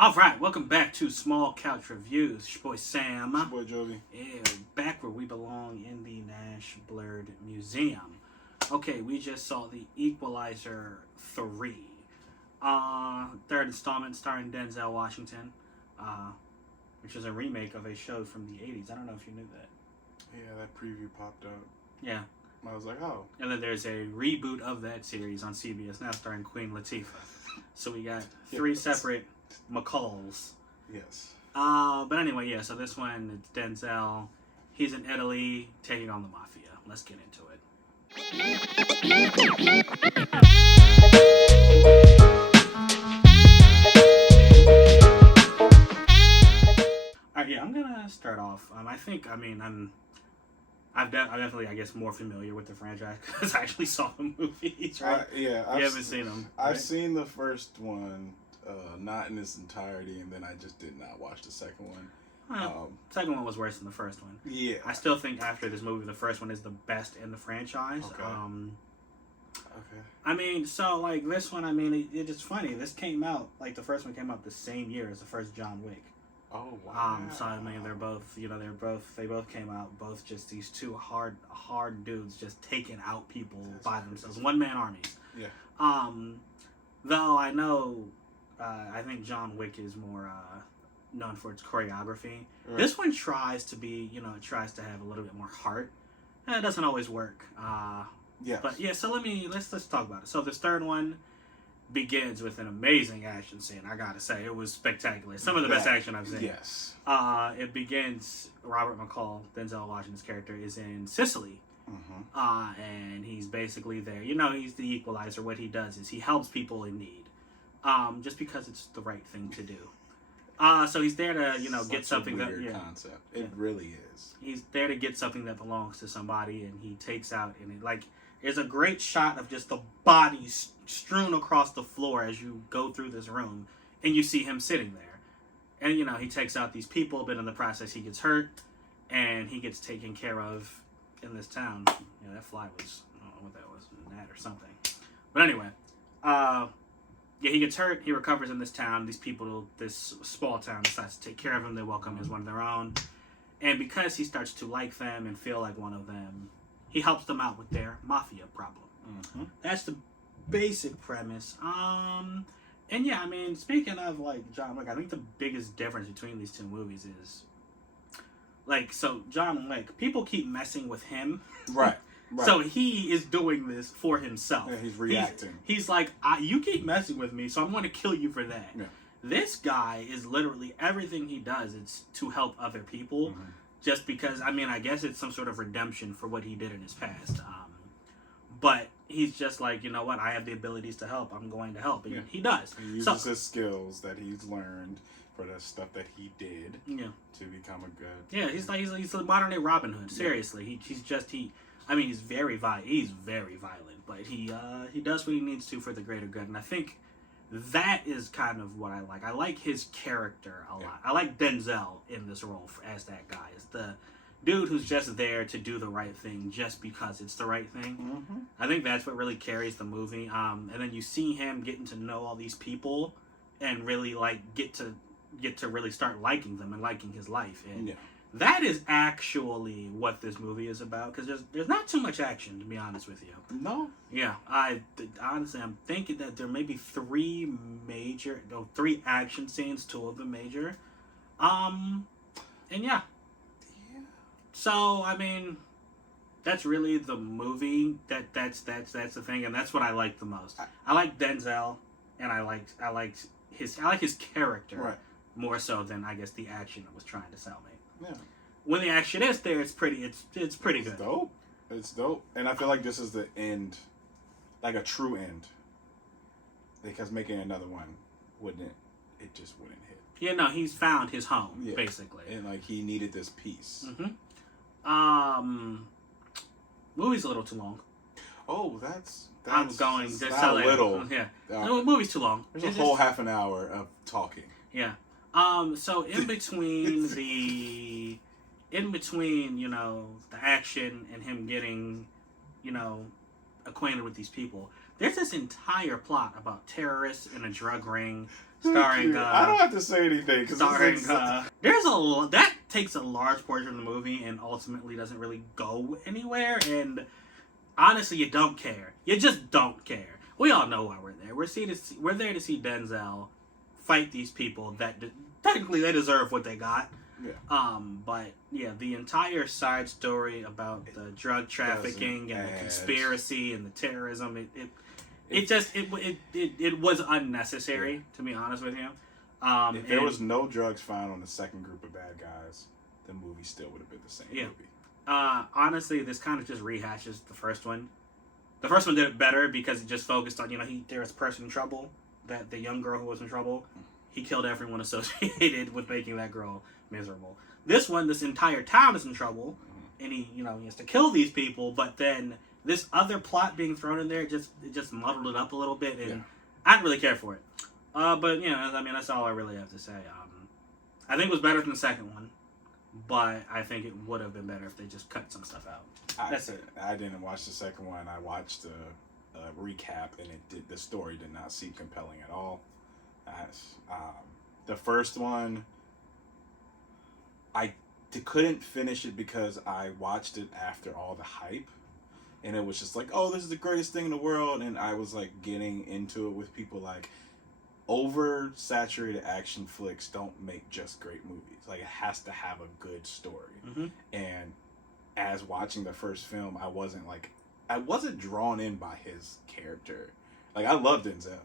All right, welcome back to Small Couch Reviews. It's your boy Sam. It's your boy Jovi. Yeah, back where we belong in the Nash Blurred Museum. Okay, we just saw the Equalizer 3. Third installment starring Denzel Washington, which is a remake of a show from the 80s. I don't know if you knew that. Yeah, that preview popped up. Yeah. I was like, oh. And then there's a reboot of that series on CBS now starring Queen Latifah. So we got three separate McCalls. Yes. But anyway, yeah, so this one, it's Denzel. He's in Italy taking on the mafia. Let's get into it. Alright, yeah, I'm gonna start off. I'm definitely, I guess, more familiar with the franchise because I actually saw the movies, right? You haven't seen them. Right? I've seen the first one, not in its entirety, and then I just did not watch the second one. Second one was worse than the first one. Yeah. I still think after this movie, the first one is the best in the franchise. Okay. Okay. I mean, so, like, this one, I mean, it's funny. This came out, like, the first one came out the same year as the first John Wick. Oh, wow. So, I mean, they both came out, both just these two hard dudes just taking out people by themselves. One-man armies. Yeah. Though I know, I think John Wick is more known for its choreography. Right. This one tries to be, it tries to have a little bit more heart. It doesn't always work. Yeah. But yeah, so let's talk about it. So this third one begins with an amazing action scene. I gotta say, it was spectacular. Some of the best action I've seen. Yes. It begins. Robert McCall, Denzel Washington's character, is in Sicily. Mm-hmm. And he's basically there. He's the equalizer. What he does is he helps people in need, just because it's the right thing to do. So he's there to, get something a weird concept. It really is. He's there to get something that belongs to somebody, and he takes out there's a great shot of just the bodies strewn across the floor as you go through this room, and you see him sitting there. And, he takes out these people, but in the process he gets hurt, and he gets taken care of in this town. Yeah, that fly was, I don't know what that was, a gnat or something. But anyway, he gets hurt, he recovers in this town. These people, this small town, decides to take care of him. They welcome him as one of their own. And because he starts to like them and feel like one of them, he helps them out with their mafia problem. Mm-hmm. That's the basic premise. And yeah, I mean, speaking of, John Wick, I think the biggest difference between these two movies is, so John Wick, people keep messing with him. Right. So he is doing this for himself. Yeah, he's reacting. He's like, you keep messing with me, so I'm going to kill you for that. Yeah. This guy is literally, everything he does, it's to help other people. Mm-hmm. Just because, I guess it's some sort of redemption for what he did in his past. But he's just like, you know what, I have the abilities to help. I'm going to help. And he does. He uses his skills that he's learned for the stuff that he did to become a good... Yeah, he's the modern day Robin Hood. Seriously. He's very violent. But he does what he needs to for the greater good. And I think that is kind of what I like. I like his character a lot. I like Denzel in this role as that guy. It's the dude who's just there to do the right thing just because it's the right thing. Mm-hmm. I think that's what really carries the movie. And then you see him getting to know all these people and really get to really start liking them and liking his life. And that is actually what this movie is about, because there's not too much action, to be honest with you. No? Yeah, honestly, I'm thinking that there may be three action scenes, 2 of them major. And yeah. So, that's really the movie. That's the thing, and that's what I like the most. I like Denzel, and I like his character more so than, I guess, the action it was trying to sell me. Yeah. When the action is there, it's pretty good. It's dope. And I feel like this is the end, like a true end. Because making another one it just wouldn't hit. Yeah, no, he's found his home, basically. And he needed this peace. Mm-hmm. Movie's a little too long. Oh, that's I'm going just just not a little. Yeah. No, movie's too long. There's a whole half an hour of talking. Yeah. So in between the action and him getting, acquainted with these people, there's this entire plot about terrorists in a drug ring starring. I don't have to say anything because That takes a large portion of the movie and ultimately doesn't really go anywhere. And honestly, you don't care. You just don't care. We all know why we're there. We're there to see Denzel fight these people that technically they deserve what they got. Yeah. But yeah, the entire side story about the drug trafficking and the conspiracy and the terrorism, it was unnecessary, to be honest with you. If there was no drugs found on the second group of bad guys, the movie still would have been the same movie. Honestly, this kind of just rehashes the first one. The first one did it better because it just focused on, there was a person in trouble, that the young girl who was in trouble. He killed everyone associated with making that girl miserable. This one, this entire town is in trouble, and he has to kill these people. But then this other plot being thrown in there it just muddled it up a little bit, and I didn't really care for it. But that's all I really have to say. I think it was better than the second one, but I think it would have been better if they just cut some stuff out. That's it. I didn't watch the second one. I watched a recap, and the story did not seem compelling at all. The first one, I couldn't finish it because I watched it after all the hype, and it was just like, oh, this is the greatest thing in the world, and I was like getting into it with people like, oversaturated action flicks don't make just great movies. Like, it has to have a good story. And as watching the first film, I wasn't drawn in by his character. Like, I loved Denzel.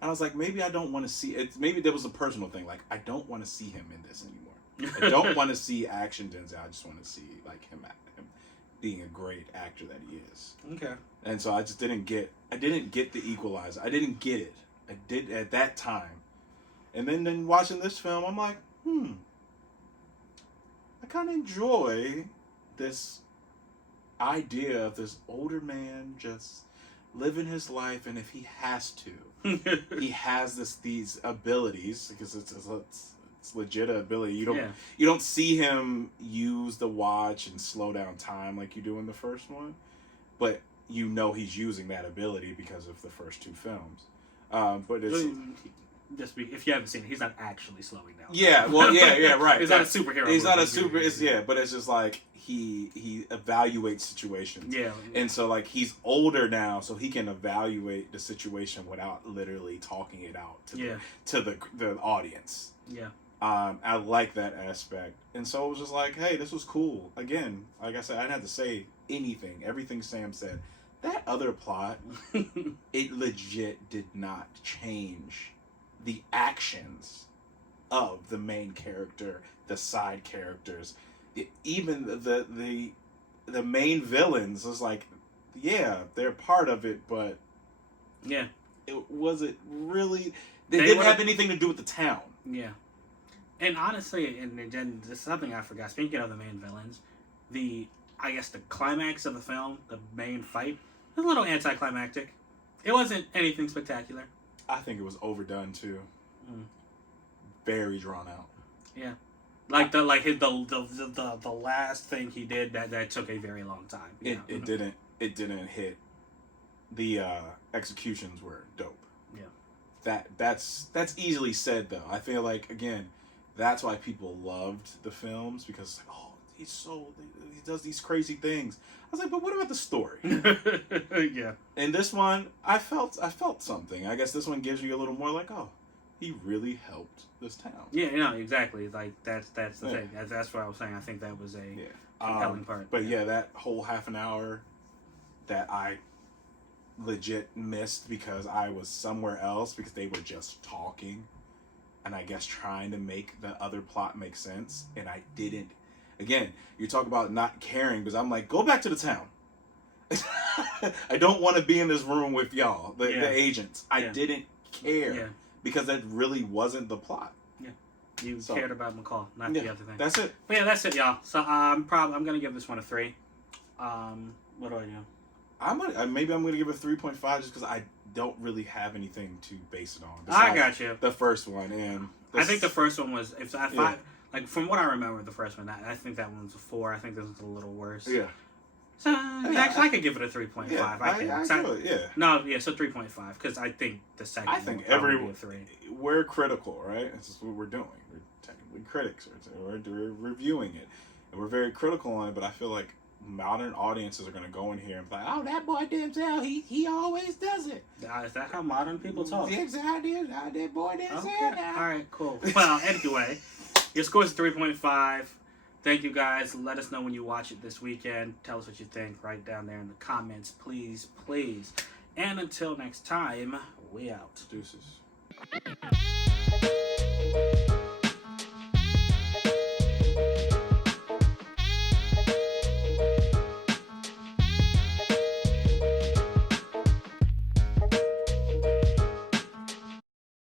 I was like, maybe I don't want to see it. Maybe there was a personal thing. Like, I don't want to see him in this anymore. I don't want to see action Denzel. I just want to see like him being a great actor that he is. Okay. And so I didn't get the Equalizer. I didn't get it. I did at that time. And then watching this film, I'm like, I kind of enjoy this idea of this older man just living his life, and if he has to, he has these abilities, because it's legit ability. You don't see him use the watch and slow down time like you do in the first one, but he's using that ability because of the first two films. But it's if you haven't seen it, he's not actually slowing down. Yeah, well, yeah, right. He's not a superhero. He's not a super. But it's just like he evaluates situations. Yeah, and so like he's older now, so he can evaluate the situation without literally talking it out to the audience. Yeah. I like that aspect, and so it was just like, hey, this was cool. Again, like I said, I didn't have to say anything. Everything Sam said. That other plot, it legit did not change the actions of the main character, the side characters, even the main villains. Was like, yeah, they're part of it, but it wasn't really. They didn't have anything to do with the town. Yeah, and honestly, and then this is something I forgot. Speaking of the main villains, the climax of the film, the main fight, was a little anticlimactic. It wasn't anything spectacular. I think it was overdone too. Very drawn out. Yeah, like the last thing he did that took a very long time. It didn't hit. The executions were dope. Yeah, that's easily said though. I feel like again, that's why people loved the films, because he does these crazy things. I was like, but what about the story? Yeah. And this one, I felt something. I guess this one gives you a little more like, oh, he really helped this town. Yeah, exactly. Like that's the thing. That's what I was saying. I think that was a compelling part. But that whole half an hour that I legit missed because I was somewhere else, because they were just talking, and I guess trying to make the other plot make sense, and I didn't. Again, you talk about not caring, because I'm like, go back to the town. I don't want to be in this room with y'all, the agents. I didn't care because that really wasn't the plot. Yeah, you cared about McCall, not the other thing. That's it. But that's it, y'all. So I'm gonna give this one a 3. What do I do? Maybe I'm gonna give it a 3.5 just because I don't really have anything to base it on. I got you. The first one, and I think the first one was like from what I remember, the first one. I think that one was a 4. I think this was a little worse. Yeah. So actually, I could give it a 3.5. Yeah, I do it, yeah. No, yeah, so 3.5 because I think the second. I think one would probably be a 3. we're critical, right? This is what we're doing. We're technically critics. We're reviewing it, and we're very critical on it. But I feel like modern audiences are going to go in here and be like, "Oh, that boy Denzel, he always does it." Is that how modern people talk? Yeah, exactly. That boy Denzel. Okay. All right, cool. Well, anyway, your score is 3.5. Thank you guys. Let us know when you watch it this weekend. Tell us what you think right down there in the comments, please, please. And until next time, we out. Deuces.